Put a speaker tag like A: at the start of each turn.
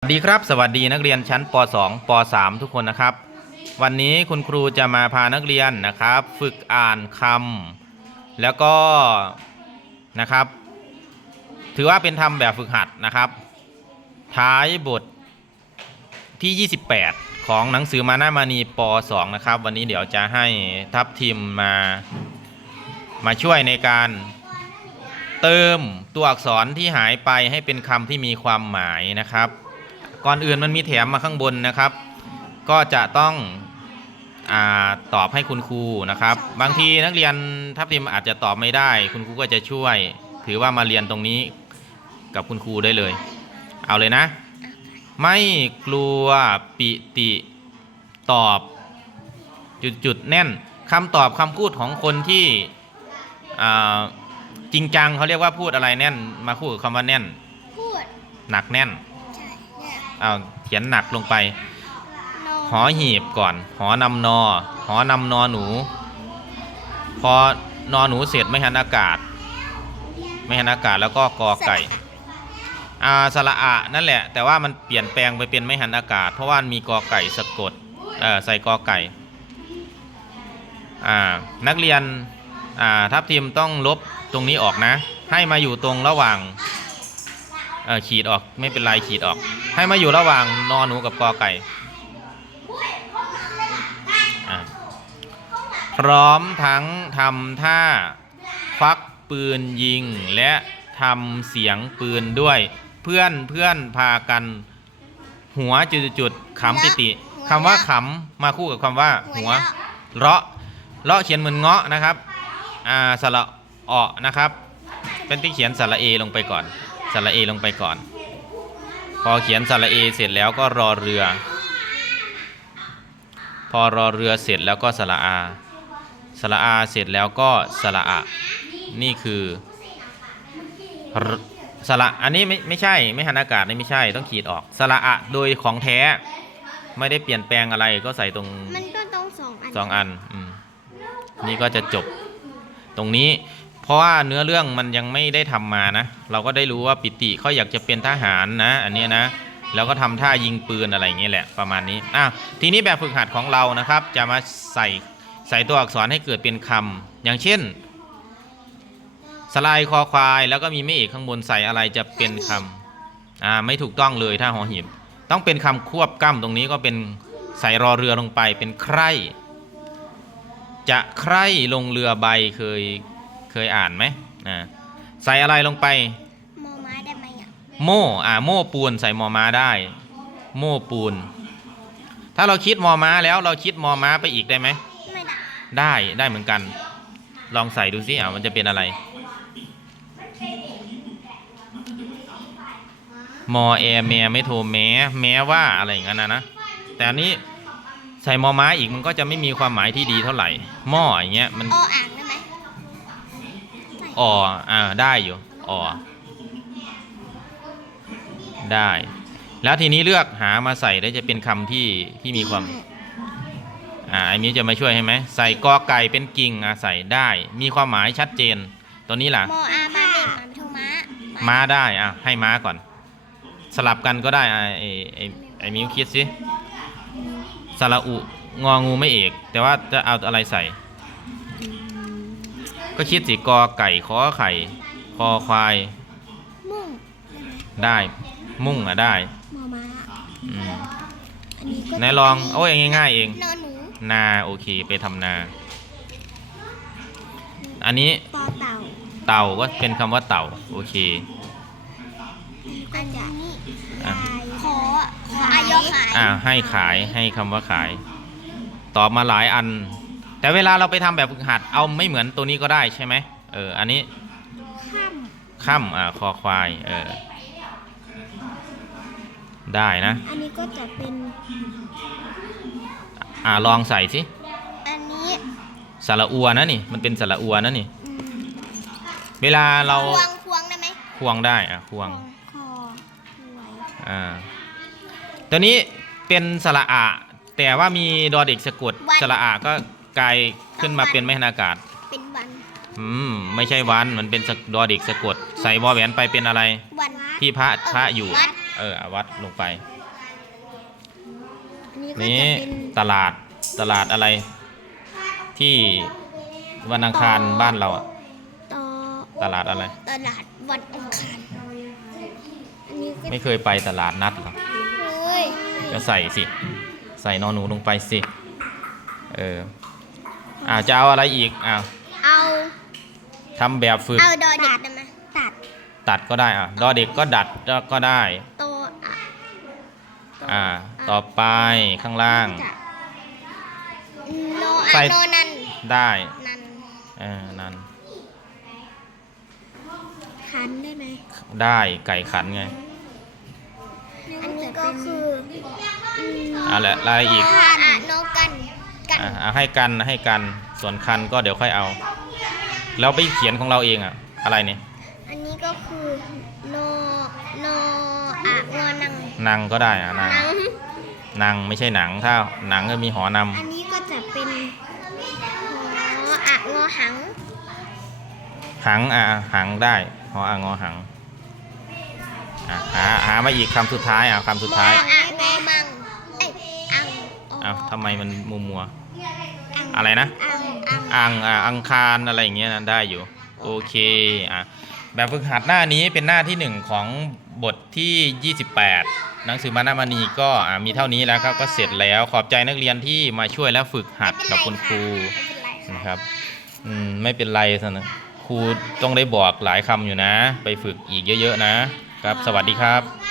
A: สวัสดีครับสวัสดีนักเรียนชั้นป .2 ป .3 ทุกคนนะครับ วันนี้คุณครูจะมาพานักเรียนนะครับ ฝึกอ่านคำแล้วก็นะครับ ถือว่าเป็นทำแบบฝึกหัดนะครับ ท้ายบทที่ 28 ของหนังสือมานามานีป .2 นะครับ วันนี้เดี๋ยวจะให้ทัพทีมมามาช่วยในการเติมตัวอักษรที่หายไปให้เป็นคำที่มีความหมายนะครับ ก่อนอื่นมันมีแถมมาข้างบนนะครับ ก็จะต้องอาตอบให้คุณครูนะครับ บางทีนักเรียนทัพทีมอาจจะตอบไม่ได้ คุณครูก็จะช่วย ถือว่ามาเรียนตรงนี้กับคุณครูได้เลย เอาเลยนะ ไม่กลัวปิติตอบจุดๆแน่นคำตอบคำพูดของคนที่อ่าจริงจังเขาเรียกว่าพูดอะไรแน่น มาคู่กับคำว่าแน่น
B: พูด
A: หนักแน่น
B: ใช่ เนี่ย
A: เอาเขียนหนักลงไป
B: นอน
A: หอหีบก่อน หอนำนอ หอนำนอหนู พอนอหนูเสร็จไม่หันอากาศ ไม่หันอากาศแล้วก็กอไก่อ่าสระอะนั่นแหละ แต่ว่ามันเปลี่ยนแปลงไปเป็นไม่หันอากาศ เพราะว่ามีกอไก่สะกดเออใส่กอไก่อ่านักเรียนอ่าทัพทีมต้องลบตรงนี้ออกนะ ให้มาอยู่ตรงระหว่างเออ ขีดออกไม่เป็นไรขีดออก ให้มาอยู่ระหว่างนอหนูกับกอไก่อะพร้อมทั้งทำท่าควักปืนยิงและทำเสียงปืนด้วย เพื่อนเพื่อนพากัน หัวจุดจุดๆขำปิติคำว่าขำมาคู่กับคำว่า หัวเราะเราะเขียนเหมือนเงาะนะครับอ่าสระเอะนะครับ เป็นที่เขียนสระเอลงไปก่อน สระเอลงไปก่อน พอเขียนสระเอเสร็จแล้วก็รอเรือ พอรอเรือเสร็จแล้วก็สระอา สระอาเสร็จแล้วก็สระอะ นี่คือรสระอันนี้ไม่ไม่ใช่ไม่หันอากาศนี่ไม่ใช่ต้องขีดออกสระอะโดยของแท้ ไม่ได้เปลี่ยนแปลงอะไรก็ใส่ตรง
B: มันก็ต้องสองอัน
A: สองอันอืมนี่ก็จะจบ ตรงนี้ เพราะว่าเนื้อเรื่องมันยังไม่ได้ทำมานะ เราก็ได้รู้ว่าปิติเขาอยากจะเป็นทหารนะ อันนี้นะ แล้วก็ทำท่ายิงปืนอะไรอย่างเงี้ยแหละประมาณนี้อะทีนี้แบบฝึกหัดของเรานะครับ จะมาใส่ใส่ตัวอักษรให้เกิดเป็นคำอย่างเช่น สลายคอควาย แล้วก็มีไม่เอกข้างบนใส่อะไรจะเป็นคำอ่าไม่ถูกต้องเลยถ้าหอหีบต้องเป็นคำควบกล้ำตรงนี้ก็เป็นใส่รอเรือลงไปเป็นใคร่จะใคร่ลงเรือใบเคย เคยอ่านไหมอ่าใส่อะไรลงไป
B: มอม้าได้ไหมอะ
A: โม่อ่าโม่ปูนใส่มอม้าได้ โม่ปูน ถ้าเราคิดมอม้าแล้วเราคิดมอม้าไปอีกได้ไหม
B: ไม่ได้
A: ได้ได้เหมือนกัน ลองใส่ดูสิอ่ามันจะเป็นอะไร มอแอแมไม่โทรแม้แม้ว่าอะไรอย่างนั้นนะนะแต่อันนี้ใส่มอม้าอีกมันก็จะไม่มีความหมายที่ดีเท่าไหร่หม้ออย่างเงี้ยมัน
B: ออ่างได้ไหม
A: อ่ออ่าได้อยู่อ่อได้ แล้วทีนี้เลือกหามาใส่ได้จะเป็นคำที่ที่มีความ อ่าอันนี้จะมาช่วยให้ไหมใส่กอไก่เป็นกิ่งอะใส่ได้ มีความหมายชัดเจน ตัวนี้ล่ะ
B: มออามาเม่มาโทม้า
A: ม้าได้อะให้ม้าก่อน สลับกันก็ได้อะไอ้ไอ้ไอ้มิวคิดสิสระอุงองูไม่เอก แต่ว่าจะเอาอะไรใส่ ก็คิดสิกอไก่ขอไข่คอควาย
B: มุ่ง
A: ได้ มุ่งอะได้
B: มอม้า
A: อืม
B: อันนี้ก็
A: ไหนลองโอ้ยง่ายๆเอง
B: นอนหนู
A: นาโอเคไปทำนา อันนี้
B: ปอเต่า
A: เต่าก็เป็นคำว่าเต่า โอเค
B: อันนี้
A: อะ
B: ขอขออายอขาย
A: อ่าให้ขายให้คำว่าขาย ตอบมาหลายอัน แต่เวลาเราไปทำแบบฝึกหัดเอาไม่เหมือนตัวนี้ก็ได้ใช่ไหมเอออันนี้
B: ข้าม
A: ค่ำอ่าคอควายเออได้นะ
B: อันนี้ก็จะเป็น
A: อ่าลองใส่สิ
B: อันนี้
A: สระอัวนะนี่มันเป็นสระอัวนะนี่
B: อืม
A: เวลาเรา
B: ควงควงได้ไหม
A: ควงได้อะควง
B: คอหวย
A: อ่าตัวนี้เป็นสระอะแต่ว่ามีดอเด็กสะกดสระอะก็ กลายขึ้นมาเป็นไม่หันอากาศ
B: เป็นวัน
A: อืมไม่ใช่วันมันเป็นสะดอเด็กสะกด ใส่วอแหวนไปเป็นอะไร
B: วัน
A: ที่พระพระอยู่
B: วัด
A: เออเอาวัดลงไป
B: อันนี้ก็
A: นี้
B: จะเป็น
A: ตลาดตลาดอะไร ที่วันอังคารบ้านเราอะ
B: ต่อ
A: ตลาดอะไร
B: ตลาดวันอังคารอันนี้ก็
A: ไม่เคยไปตลาดนัดหรอ
B: เฮ้ย
A: ก็ใส่สิ ใส่นอนหนูลงไปสิ เออ อ่าจะเอาอะไรอีกอ่า
B: เอา
A: ทำแบบฝึก
B: เอาดอเด็กได้ไหมตัด
A: ตัดก็ได้อะดอเด็กก็ดัดก็ได้
B: โตอะโต
A: อ่า ต่อไปข้างล่าง
B: จะโน
A: ใส่
B: อะโนนัน
A: ได้
B: นัน
A: เออนั่น
B: คันได้ไหม
A: ได้ไก่ขันไง
B: อันนี้ก็คืออืม
A: เอาละอะไรอีก
B: คันอะโนกัน กัน
A: อะเอาให้กันให้กันส่วนคันก็เดี๋ยวค่อยเอา แล้วไปเขียนของเราเองอะ อะไรเนี่ย
B: อันนี้ก็คือโนโนอะงอนัง
A: นางก็ได้อะนาง
B: นัง
A: นางไม่ใช่หนังถ้าหนังก็มีหอน
B: อันนี้ก็จะเป็นหออะงอหังำ
A: หังอะหังได้หออ่างอหังอะหาหามาอีกคำสุดท้ายอะคำสุดท้าย
B: มออะ
A: อ้าวทำไมมันมัวมัว
B: อัง
A: ๆอะไรนะ
B: อังอัง
A: อังอะอังคารอะไรอย่างเงี้ยนะได้อยู่ โอเคอะแบบฝึกหัดหน้านี้เป็นหน้าที่หนึ่งของบทที่ 28 หนังสือมานามณีก็อะมีเท่านี้แล้วครับก็เสร็จแล้วขอบใจนักเรียนที่มาช่วยและฝึกหัดกับคุณครู
B: ไม่เป็นไรค่ะ
A: นะครับอืมไม่เป็นไรสนะครูต้องได้บอกหลายคำอยู่นะ ไปฝึกอีกเยอะ ๆ นะครับ สวัสดีครับ